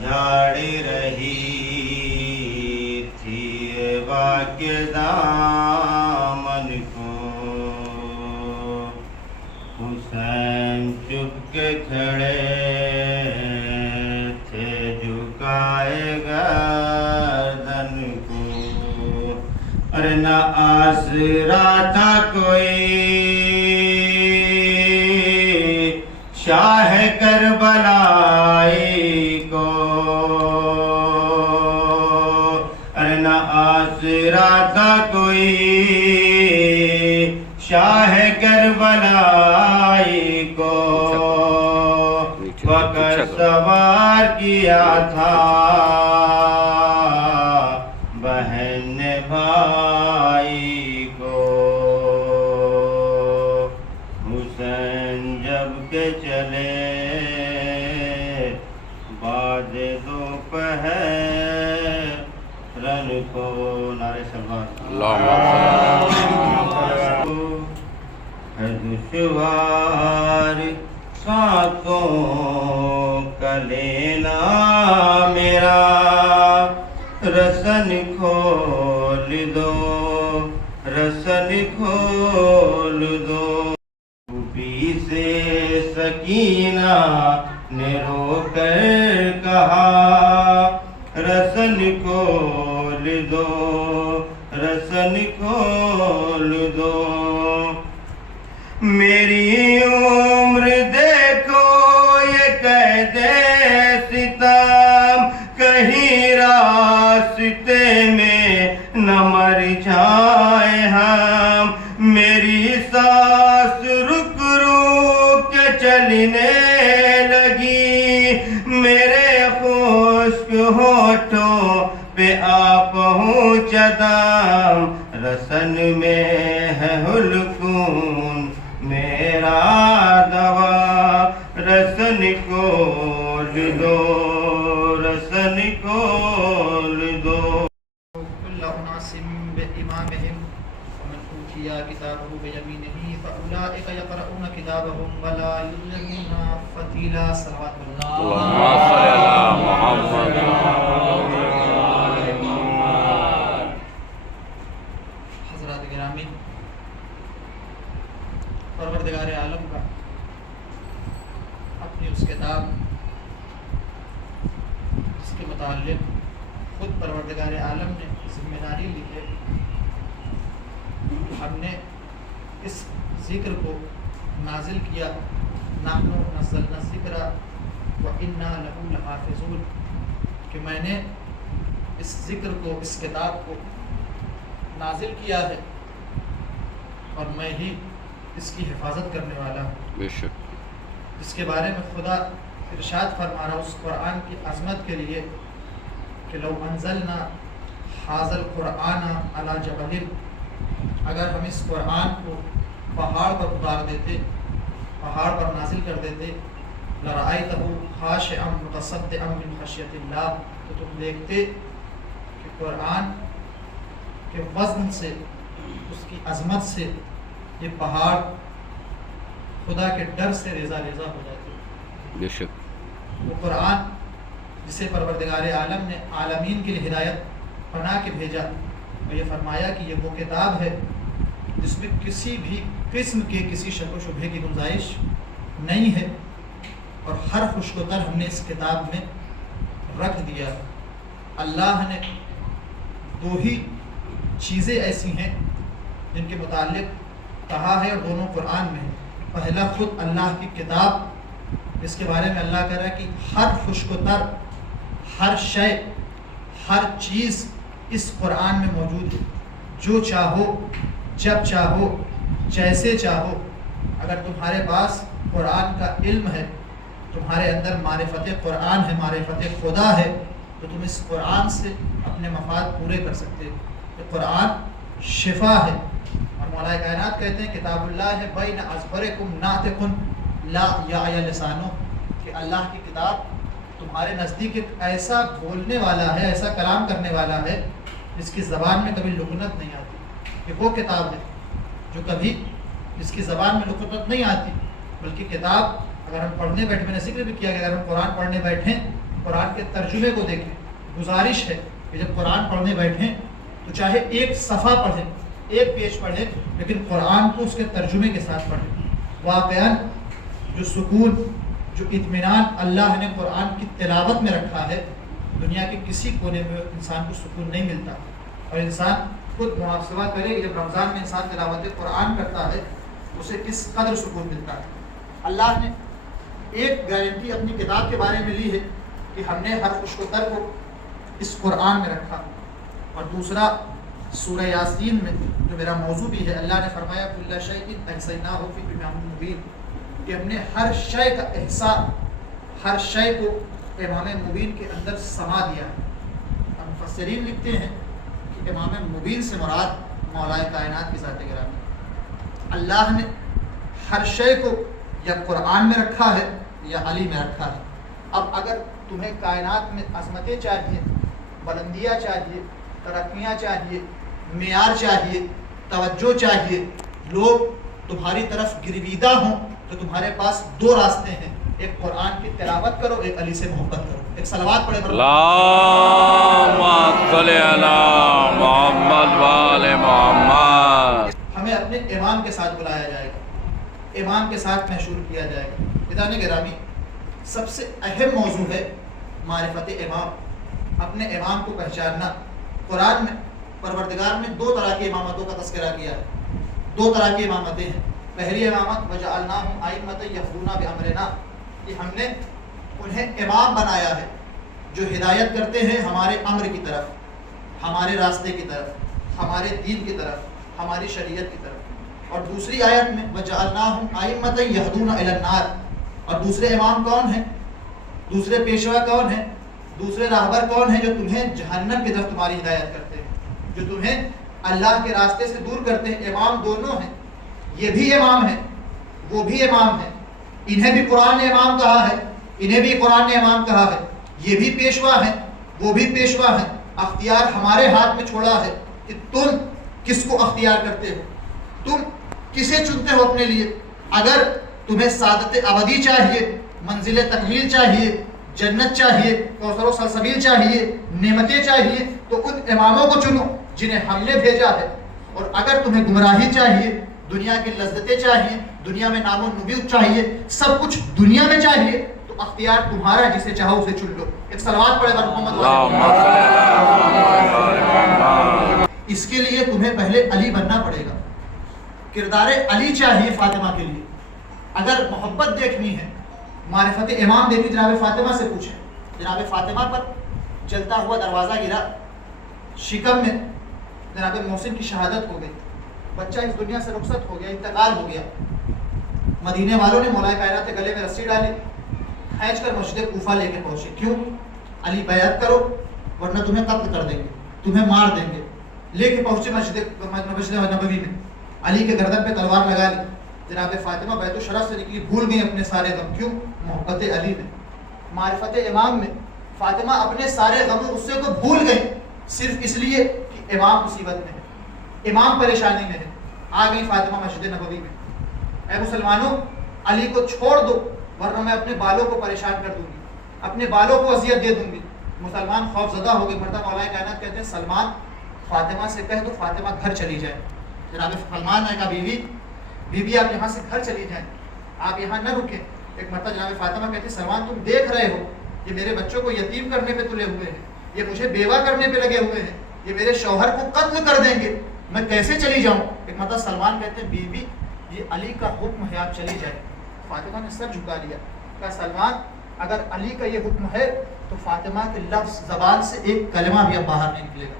جھاڑ رہی تھی واقع دامن کو، حسین چپ کے کھڑے تھے جھکائے گردن کو، اور نہ آسرا تھا کوئی شاہ کربلائی کو، اور نہ آسرا تھا کوئی شاہ کربلائی کو، وقت سوار کیا تھا بہن نے بھائی کو، حسین جب کے چلے بعد دوپہر رن کو، نعرہ سلوات ہے دشوار ساتوں کا لینا میرا، رسن کھول دو رسن کھول دو، خوبی سے سکینہ نے رو کر کہا، رسن کھول دو رسن کھول دو، میری عمر دیکھو یہ قید ستم، کہیں راستے میں نہ مر جائے ہم، میری سانس رک رک کے چلنے لگی، میرے خشک ہونٹوں پہ آ پہنچا دم، رسن میں ہے حلقوم میرا دوا، رسن کھول دو رسن کھول دو، كل أناس بإمامهم ومن أوتي كتابه بيمينه فأولئك يقرؤون كتابهم ولا يظلمون فتيلا، صلوات الله اللهم صل على محمد۔ حضرات گرامی، پروردگار عالم کا اپنی اس کتاب جس کے متعلق خود پروردگار عالم نے ذمہ داری لی ہے، ہم نے اس ذکر کو نازل کیا، نحن نزلنا الذکر وإنا لہ لحافظون، کہ میں نے اس ذکر کو، اس کتاب کو نازل کیا ہے اور میں ہی اس کی حفاظت کرنے والا ہوں، بے شک، جس کے بارے میں خدا ارشاد فرما رہا اس قرآن کی عظمت کے لیے کہ لو انزلنا ھذا القرآن علی جبل، اگر ہم اس قرآن کو پہاڑ پر اتار دیتے، پہاڑ پر نازل کر دیتے، لرأیتہ خاشعا متصدعا من خشیۃ اللہ، تو تم دیکھتے کہ قرآن کے وزن سے، اس کی عظمت سے یہ پہاڑ خدا کے ڈر سے ریزہ ریزہ ہو جاتے۔ بے شک، وہ قرآن جسے پروردگار عالم نے عالمین کے لیے ہدایت بنا کے بھیجا، اور یہ فرمایا کہ یہ وہ کتاب ہے جس میں کسی بھی قسم کے کسی شک و شبہے کی گنجائش نہیں ہے، اور ہر خشک و تر ہم نے اس کتاب میں رکھ دیا۔ اللہ نے دو ہی چیزیں ایسی ہیں جن کے متعلق کہا ہے، اور دونوں قرآن میں ہے۔ پہلا خود اللہ کی کتاب، جس کے بارے میں اللہ کہہ رہا ہے کہ ہر خشک و تر، ہر شے، ہر چیز اس قرآن میں موجود ہے، جو چاہو، جب چاہو، جیسے چاہو۔ اگر تمہارے پاس قرآن کا علم ہے، تمہارے اندر معرفت قرآن ہے، معرفت خدا ہے، تو تم اس قرآن سے اپنے مفاد پورے کر سکتے ہو۔ یہ قرآن شفا ہے، اور مولا کائنات کہتے ہیں کتاب اللہ ہے بین اظفرکم ناطق لا یعی لسانہ، کہ اللہ کی کتاب تمہارے نزدیک ایک ایسا بولنے والا ہے، ایسا کلام کرنے والا ہے جس کی زبان میں کبھی لغنت نہیں آتی۔ یہ وہ کتاب ہے جو کبھی جس کی زبان میں لغنت نہیں آتی، بلکہ کتاب اگر ہم پڑھنے بیٹھے، میں نے ذکر بھی کیا کہ اگر ہم قرآن پڑھنے بیٹھیں قرآن کے ترجمے کو دیکھیں. گزارش ہے کہ جب قرآن پڑھنے بیٹھیں تو چاہے ایک صفحہ پڑھیں, ایک پیج پڑھیں, لیکن قرآن کو اس کے ترجمے کے ساتھ پڑھیں. واقعاً جو سکون, جو اطمینان اللہ نے قرآن کی تلاوت میں رکھا ہے, دنیا کے کسی کونے میں انسان کو سکون نہیں ملتا. اور انسان خود محاسبہ کرے کہ جب رمضان میں انسان تلاوت قرآن کرتا ہے اسے کس قدر سکون ملتا ہے. اللہ نے ایک گارنٹی اپنی کتاب کے بارے میں لی ہے کہ ہم نے ہر خوش و تر کو اس قرآن میں رکھا. اور دوسرا سورہ یاسین میں جو میرا موضوع بھی ہے, اللہ نے فرمایا کل شیء احصیناہ فی امام مبین, کہ ہم نے ہر شے کا احصاء, ہر شے کو امام مبین کے اندر سما دیا. اب مفسرین لکھتے ہیں کہ امام مبین سے مراد مولا کائنات کی ذات گرامی. اللہ نے ہر شے کو یا قرآن میں رکھا ہے یا علی میں رکھا ہے. اب اگر تمہیں کائنات میں عظمتیں چاہیے, بلندیاں چاہیے, ترقیاں چاہیے, معیار چاہیے, توجہ چاہیے, لوگ تمہاری طرف گرویدہ ہوں, تو تمہارے پاس دو راستے ہیں, ایک قرآن کی تلاوت کرو, ایک علی سے محبت کرو. ایک صلوات پڑھے اللہم صلی علی محمد و آل محمد. ہمیں اپنے امام کے ساتھ بلایا جائے گا, امام کے ساتھ محشور کیا جائے گا. عزیزان گرامی, سب سے اہم موضوع ہے معرفت امام, اپنے امام کو پہچاننا. قرآن میں پروردگار نے دو طرح کی امامتوں کا تذکرہ کیا ہے. دو طرح کی امامتیں ہیں. پہلی امامت وجعلناہم ائمۃ یہدون بامرنا, کہ ہم نے انہیں امام بنایا ہے جو ہدایت کرتے ہیں ہمارے امر کی طرف, ہمارے راستے کی طرف, ہمارے دین کی طرف, ہماری شریعت کی طرف. اور دوسری آیت میں وجعلناہم ائمۃ یہدون الی النار, اور دوسرے امام کون ہیں, دوسرے پیشوا کون ہیں, دوسرے راہبر کون ہیں جو تمہیں جہنم کی طرف تمہاری ہدایت کرتے ہیں, جو تمہیں اللہ کے راستے سے دور کرتے ہیں. امام دونوں ہیں, یہ بھی امام ہیں, وہ بھی امام ہیں. انہیں بھی قرآن نے امام کہا ہے, انہیں بھی قرآن نے امام کہا ہے. یہ بھی پیشوا ہیں, وہ بھی پیشوا ہیں. اختیار ہمارے ہاتھ میں چھوڑا ہے کہ تم کس کو اختیار کرتے ہو, تم کسے چنتے ہو اپنے لیے. اگر تمہیں سعادت ابدی چاہیے, منزل تکمیل چاہیے, جنت چاہیے, کوثر و سلسبیل چاہیے, نعمتیں چاہیے, تو ان اماموں کو چنو جنہیں ہم نے بھیجا ہے. اور اگر تمہیں گمراہی چاہیے, دنیا کی لذتیں چاہیے, دنیا میں نام و نبوت چاہیے, سب کچھ دنیا میں چاہیے, تو اختیار تمہارا, جسے چاہو اسے چن لو. ایک صلوات پڑھے بر محمد. اس کے لیے تمہیں پہلے علی بننا پڑے گا. کردار علی چاہیے فاطمہ کے لیے. اگر محبت دیکھنی ہے, معرفت امام دیکھنی, جناب فاطمہ سے پوچھیں. جناب فاطمہ پر جلتا ہوا دروازہ گرا, شکم میں جناب محسن کی شہادت ہو گئی, بچہ اس دنیا سے رخصت ہو گیا, انتقال ہو گیا. مدینے والوں نے مولا کائنات کے گلے میں رسی ڈالی, کھینچ کر مسجد کوفہ لے کے پہنچے. کیوں؟ علی بیعت کرو ورنہ تمہیں قتل کر دیں گے, تمہیں مار دیں گے. لے کے پہنچے مسجد نبوی میں, علی کے گردن پہ تلوار لگا لی. جناب فاطمہ بیت الشرف سے نکلی, بھول گئی اپنے سارے غم. کیوں؟ محبت علی میں, معرفت امام میں فاطمہ اپنے سارے غم و غصے کو بھول گئی, صرف اس لیے کہ امام مصیبت میں ہے, امام پریشانی میں ہے. آ گئی فاطمہ مسجد نبوی میں. اے مسلمانوں, علی کو چھوڑ دو ورنہ میں اپنے بالوں کو پریشان کر دوں گی, اپنے بالوں کو اذیت دے دوں گی. مسلمان خوف زدہ ہو گئے. مردہ مولا کائنات کہتے ہیں سلمان فاطمہ سے کہہ دو فاطمہ گھر چلی جائے. جناب سلمان نے کہا بیوی آپ یہاں سے گھر چلی جائیں, آپ یہاں نہ رکیں. ایک مرتبہ جناب فاطمہ کہتی سلمان تم دیکھ رہے ہو یہ میرے بچوں کو یتیم کرنے پہ تلے ہوئے ہیں, یہ مجھے بیوہ کرنے پہ لگے ہوئے ہیں, یہ میرے شوہر کو قتل کر دیں گے, میں کیسے چلی جاؤں. ایک مرتبہ سلمان کہتے ہیں بیوی یہ علی کا حکم ہے, آپ چلی جائیں. فاطمہ نے سر جھکا لیا, کہا سلمان اگر علی کا یہ حکم ہے تو فاطمہ کے لفظ زبان سے ایک کلمہ بھی اب باہر نہیں نکلے گا.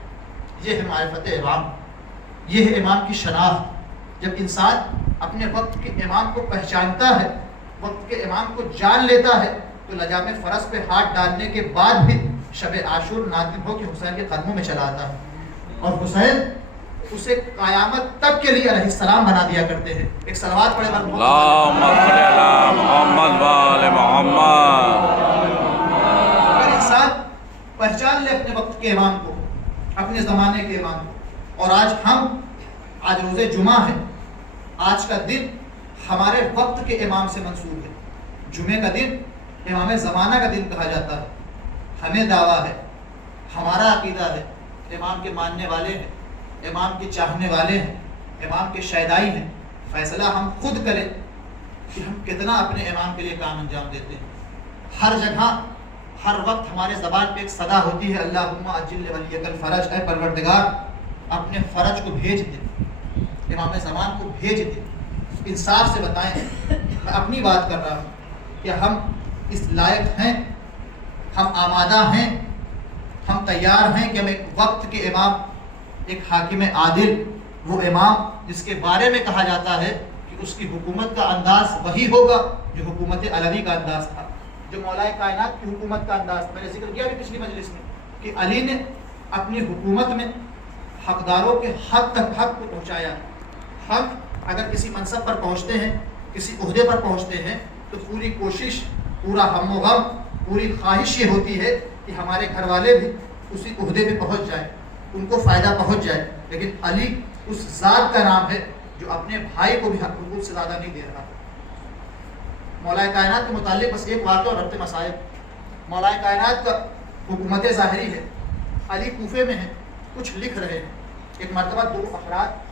یہ ہے معرفت امام, یہ ہے امام کی شناخت. جب انسان اپنے وقت کے امام کو پہچانتا ہے, وقت کے امام کو جان لیتا ہے, تو لجام فرس پہ ہاتھ ڈالنے کے بعد بھی شب عاشور نادم ہو کہ حسین کے قدموں میں چلا آتا ہے. اور حسین اسے قیامت تک کے لیے علیہ السلام بنا دیا کرتے ہیں. ایک صلوات پڑھے اللہم صلی علی محمد و آل محمد. اگر انسان پہچان لے اپنے وقت کے امام کو, اپنے زمانے کے امام کو, اور آج روز جمعہ ہے, آج کا دن ہمارے وقت کے امام سے منسوب ہے. جمعے کا دن امام زمانہ کا دن کہا جاتا ہے. ہمیں دعویٰ ہے، ہمارا عقیدہ ہے، امام کے ماننے والے ہیں، امام کے چاہنے والے ہیں، امام کے شیدائی ہیں، فیصلہ ہم خود کریں کہ ہم کتنا اپنے امام کے لیے کام انجام دیتے ہیں۔ ہر جگہ ہر وقت ہمارے زبان پہ ایک صدا ہوتی ہے، اللہم عجل ولیک الفرج، اے پروردگار اپنے فرج کو بھیج دے، امام زمان کو بھیج دے۔ انصاف سے بتائیں، میں اپنی بات کر رہا ہوں کہ ہم اس لائق ہیں، ہم آمادہ ہیں، ہم تیار ہیں کہ ہم ایک وقت کے امام، ایک حاکم عادل، وہ امام جس کے بارے میں کہا جاتا ہے کہ اس کی حکومت کا انداز وہی ہوگا جو حکومت علی کا انداز تھا، جو مولا کائنات کی حکومت کا انداز تھا۔ میں نے ذکر کیا بھی پچھلی مجلس میں کہ علی نے اپنی حکومت میں حقداروں کے حق تک حق کو پہنچایا۔ ہم اگر کسی منصب پر پہنچتے ہیں، کسی عہدے پر پہنچتے ہیں، تو پوری کوشش، پورا ہم و غم، پوری خواہش یہ ہوتی ہے کہ ہمارے گھر والے بھی اسی عہدے پہ پہنچ جائیں، ان کو فائدہ پہنچ جائے۔ لیکن علی اس ذات کا نام ہے جو اپنے بھائی کو بھی حقوق سے زیادہ نہیں دے رہا۔ مولا کائنات کے متعلق بس ایک واقعہ اور ربط مسائل۔ مولا کائنات کا حکومت ظاہری ہے، علی کوفے میں ہے، کچھ لکھ رہے ہیں۔ ایک مرتبہ دو افراد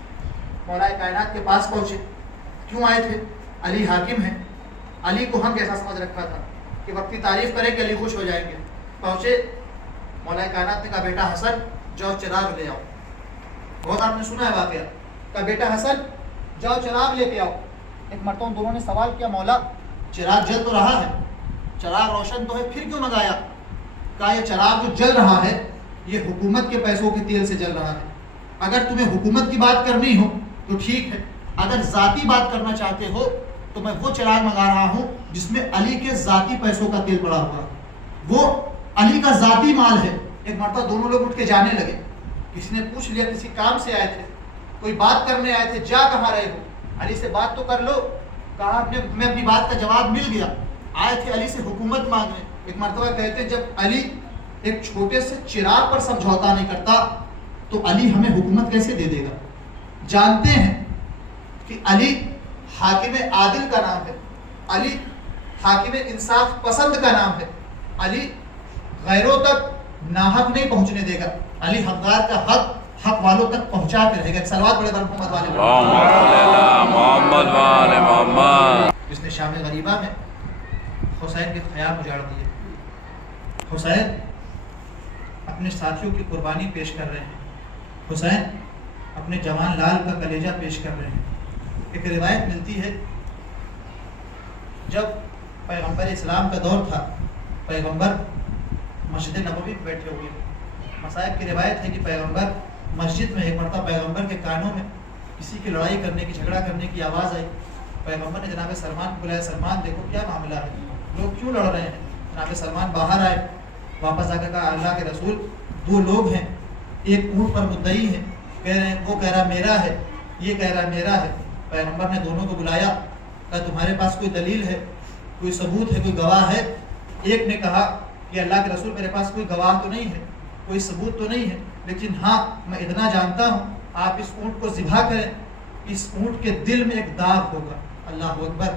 مولا کائنات کے پاس پہنچے۔ کیوں آئے تھے؟ علی حاکم ہیں، علی کو ہم کیسا سمجھ رکھا تھا کہ وقتی تعریف کریں کہ علی خوش ہو جائیں گے۔ پہنچے، مولا کائنات نے کہا بیٹا حسن جاؤ چراغ لے آؤ۔ بہت آپ نے سنا ہے واقعہ، کہا بیٹا حسن جاؤ چراغ لے کے آؤ۔ ایک مرتبہ دونوں نے سوال کیا، مولا چراغ جل تو رہا ہے، چراغ روشن تو ہے، پھر کیوں منگایا؟ کہا یہ چراغ جو جل رہا ہے یہ حکومت کے پیسوں کے تیل سے جل رہا ہے۔ اگر تمہیں حکومت کی بات کرنی ہو تو ٹھیک ہے، اگر ذاتی بات کرنا چاہتے ہو تو میں وہ چراغ منگا رہا ہوں جس میں علی کے ذاتی پیسوں کا تیل پڑا ہوا ہے، وہ علی کا ذاتی مال ہے۔ ایک مرتبہ دونوں لوگ اٹھ کے جانے لگے۔ کسی نے پوچھ لیا کسی کام سے آئے تھے، کوئی بات کرنے آئے تھے، جا کہاں رہے ہو؟ علی سے بات تو کر لو۔ کہا ہمیں اپنی بات کا جواب مل گیا، آئے تھے علی سے حکومت مانگنے۔ ایک مرتبہ کہتے جب علی ایک چھوٹے سے چراغ پر سمجھوتا نہیں کرتا تو علی ہمیں حکومت کیسے دے دے گا؟ جانتے ہیں کہ علی حاکم عادل کا نام ہے، علی حاکم انصاف پسند کا نام ہے، علی غیروں تک ناحق نہیں پہنچنے دے گا، علی حقدار کا حق والوں تک پہنچا کے رہے گا۔ صلوات پڑھے محمد والے محمد والے محمد۔ جس نے شام غریبہ میں حسین کے خیام اجاڑ دیے۔ حسین اپنے ساتھیوں کی قربانی پیش کر رہے ہیں، حسین اپنے جوان لال کا کلیجہ پیش کر رہے ہیں۔ ایک روایت ملتی ہے جب پیغمبر اسلام کا دور تھا، پیغمبر مسجد نبوی میں بیٹھے ہوئے، مصائب کی روایت ہے کہ پیغمبر مسجد میں ایک مرتبہ پیغمبر کے کانوں میں کسی کی لڑائی کرنے کی، جھگڑا کرنے کی آواز آئی۔ پیغمبر نے جناب سلمان کو بلایا، سلمان دیکھو کیا معاملہ ہے، لوگ کیوں لڑ رہے ہیں؟ جناب سلمان باہر آئے، واپس آ کر کہا اللہ کے رسول دو لوگ ہیں، ایک اونٹ پر مدعی ہیں، کہہ رہے ہیں وہ کہہ رہا میرا ہے، یہ کہہ رہا میرا ہے۔ پیغمبر نے دونوں کو بلایا، کہا تمہارے پاس کوئی دلیل ہے، کوئی ثبوت ہے، کوئی گواہ ہے؟ ایک نے کہا کہ اللہ کے رسول میرے پاس کوئی گواہ تو نہیں ہے، کوئی ثبوت تو نہیں ہے، لیکن ہاں میں اتنا جانتا ہوں آپ اس اونٹ کو ذبح کریں، اس اونٹ کے دل میں ایک داغ ہوگا۔ اللہ اکبر۔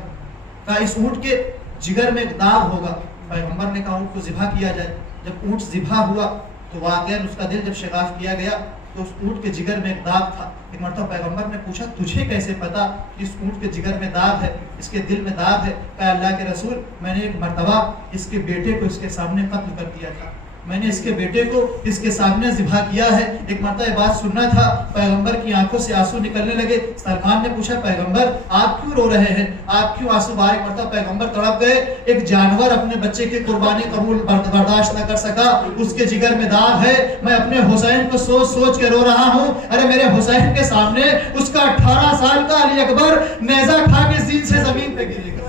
کہا اس اونٹ کے جگر میں ایک داغ ہوگا۔ پیغمبر نے کہا اونٹ کو ذبح کیا جائے۔ جب اونٹ ذبح ہوا تو واقعاً اس کا دل جب شگاف کیا گیا تو اس اونٹ کے جگر میں ایک داغ تھا۔ ایک مرتبہ پیغمبر نے پوچھا تجھے کیسے پتا کہ اس اونٹ کے جگر میں داغ ہے، اس کے دل میں داغ ہے؟ کہا اللہ کے رسول میں نے ایک مرتبہ اس کے بیٹے کو اس کے سامنے قتل کر دیا تھا، میں نے اس کے بیٹے کو اس کے سامنے ذبح کیا ہے۔ ایک مرتبہ یہ بات سننا تھا، پیغمبر کی آنکھوں سے آنسو نکلنے لگے۔ سلمان نے پوچھا پیغمبر آپ کیوں رو رہے ہیں، آپ کیوں آنسو بہا؟ ایک مرتبہ پیغمبر تڑپ گئے، ایک جانور اپنے بچے کی قربانی قبول برداشت نہ کر سکا، اس کے جگر میں داغ ہے، میں اپنے حسین کو سوچ سوچ کے رو رہا ہوں۔ ارے میرے حسین کے سامنے اس کا 18 سال کا علی اکبر نیزہ کھا کے زین سے زمین پہ گرے گا۔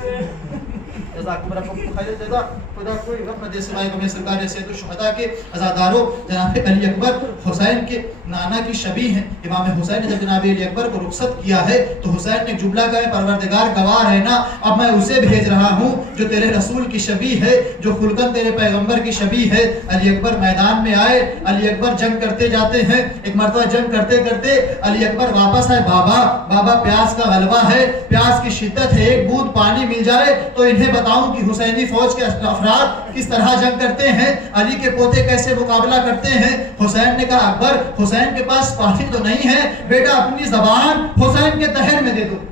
خدا کوئی رحمت دے سوائے کو میں سرکار سید الشہداء کے عزاداروں جناب علی اکبر حسین کے نانا کی شبیہ ہیں۔ امام حسین نے جب جناب علی اکبر کو رخصت کیا ہے تو حسین نے جملہ کہا پروردگار گواہ رہنا اب میں اسے بھیج رہا ہوں جو تیرے رسول کی شبیہ ہے، جو خلقاً تیرے پیغمبر کی شبیہ ہے۔ علی اکبر میدان میں آئے، علی اکبر جنگ کرتے جاتے ہیں۔ ایک مرتبہ جنگ کرتے کرتے علی اکبر واپس آئے، بابا پیاس کا غلبہ ہے، پیاس کی شدت ہے، ایک بوند پانی مل جائے تو انہیں بتاؤ بتاؤں کہ حسینی فوج کے افراد کس طرح جنگ کرتے ہیں، علی کے پوتے کیسے مقابلہ کرتے ہیں۔ حسین نے کہا اکبر حسین کے پاس پانی تو نہیں ہے، بیٹا اپنی زبان حسین کے دہن میں دے دو۔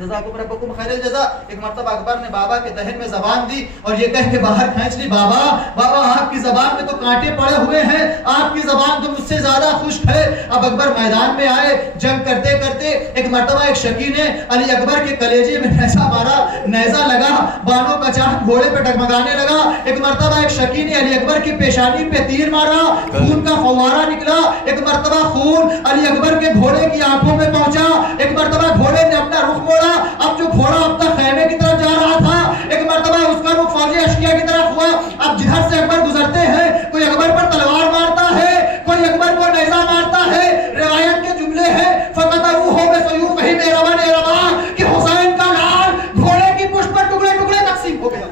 جزاکم ربکم خیر الجزا۔ ایک مرتبہ اکبر نے بابا کے دہن میں زبان دی اور یہ کہہ کے باہر کھینچ لی، بابا بابا آپ کی زبان میں تو کانٹے پڑے ہوئے ہیں، آپ کی زبان تو مجھ سے زیادہ خشک ہے۔ اب اکبر میدان میں آئے، جنگ کرتے کرتے ایک مرتبہ ایک شکی نے علی اکبر کے کلیجے میں نیزہ مارا، نیزہ لگا، بانوں کا چاند گھوڑے پہ ڈگمگانے لگا۔ ایک مرتبہ ایک شکی نے علی اکبر کی پیشانی پہ تیر مارا، خون کا فوارہ نکلا۔ ایک مرتبہ خون علی اکبر کے گھوڑے کی آنکھوں میں پہنچا۔ ایک مرتبہ گھوڑے نے اپنا رخ موڑا، اب جو گھوڑا اب تک خیمے کی طرف جا رہا تھا، ایک مرتبہ اس کا رخ فوجی اشکیا کی طرف ہوا۔ اب جدھر سے اکبر گزرتے ہیں کوئی اکبر پر تلوار مارتا ہے، کوئی اکبر کو نیزہ مارتا ہے۔ روایت کے جملے ہیں فَقَطَعُوهُ بِسَيُوفِهِمْ اِرَبًا اِرَبًا کہ حسین کا لال گھوڑے کی پشت پر ٹکڑے ٹکڑے تقسیم ہو گیا۔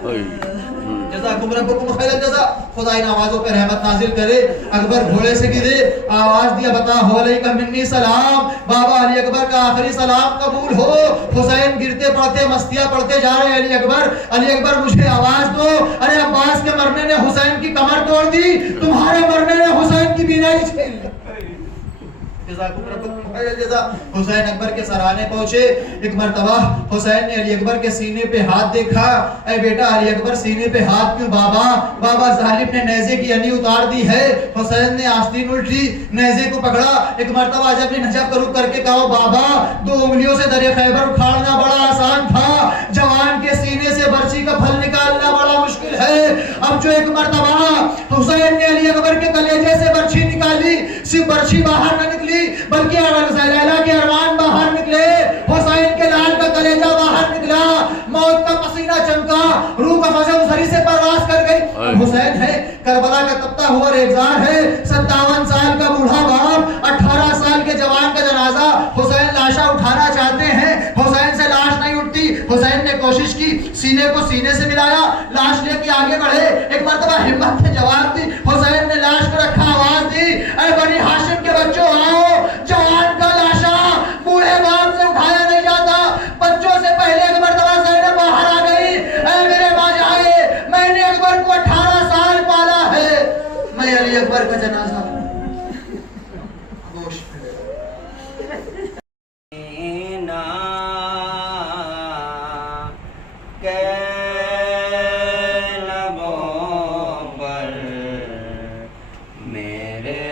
جزاکم ربکم خیر الجزا۔ خدا ان آوازوں پہ رحمت نازل کرے۔ اکبر گھوڑے سے گرے، آواز دیا بتا ہو علیکم منی سلام، بابا علی اکبر کا آخری سلام قبول ہو۔ حسین گرتے پڑتے مستیاں پڑھتے جا رہے ہیں، علی اکبر مجھے آواز دو۔ ارے عباس کے مرنے نے حسین کی کمر توڑ دی، تمہارے مرنے نے حسین کی بینائی چھین لی۔ حسین اکبر کے سرانے پہنچے۔ ایک مرتبہ حسین نے علی اکبر کے سینے پہ ہاتھ دیکھا۔ اے بیٹا علی اکبر سینے پہ ہاتھ کیوں بابا؟ بابا ظالم نے نیزے کی انی اتار دی ہے۔ حسین نے آستین الٹی، نیزے کو پکڑا۔ ایک مرتبہ جب نے نجف کا رخ کر کے کہا بابا 2 انگلیوں سے درے خیبر اکھاڑنا بڑا آسان تھا، جوان کے سینے سے برچی کا پھل نکالنا بڑا مشکل ہے۔ اب جو ایک مرتبہ حسین نے علی اکبر کے کلیجے سے برچی نکالی، صرف برچی باہر نہ نکلی بلکہ لیلا کے ارمان باہر نکلے، حسین کے لال کا کلیجہ باہر نکلا، موت کا پسینہ چمکا، روح کا فضل سری سے پرواز کر گئی۔ حسین ہے کربلا کا تپتا ہوا ریگزار ہے، 57 سال کا بوڑھا باپ، 18 سال کے جوان کا جنازہ، حسین لاشا اٹھانا چاہتے ہیں، حسین سے لاش نہیں اٹھتی۔ حسین نے کوشش کی، سینے کو سینے سے ملایا، لاش لے کے آگے بڑھے۔ ایک مرتبہ ہمت سے جواب دی، حسین نے لاش کو رکھا، آواز دی اے بنی ہاشم کے بچوں آؤ، جوان کا لاشا بوڑھے باپ سے اٹھایا نہیں جاتا۔ بچوں سے پہلے ایک مرتبہ زینب باہر آ گئی، اے میرے ماں جائے، میں نے اکبر کو 18 سال پالا ہے، میں علی اکبر کا جنازہ گوشت میرے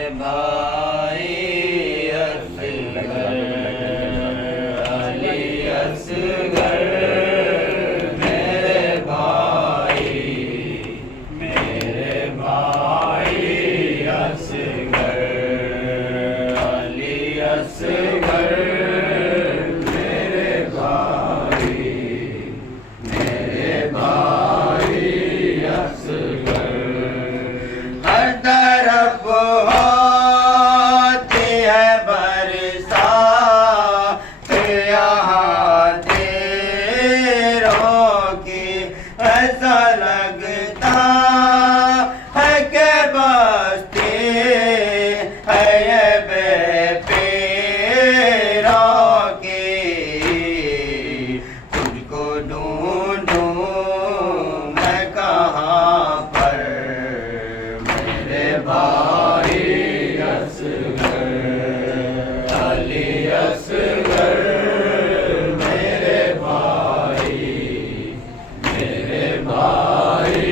بھائی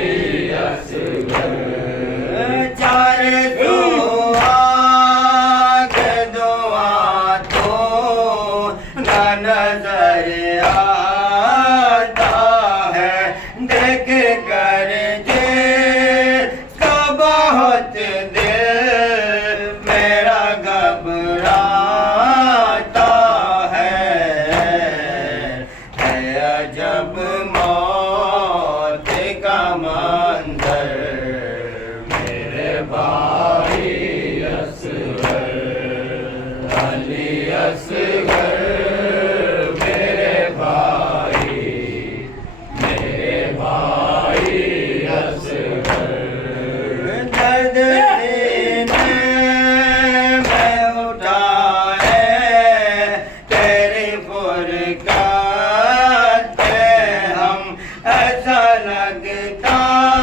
اچھا لگتا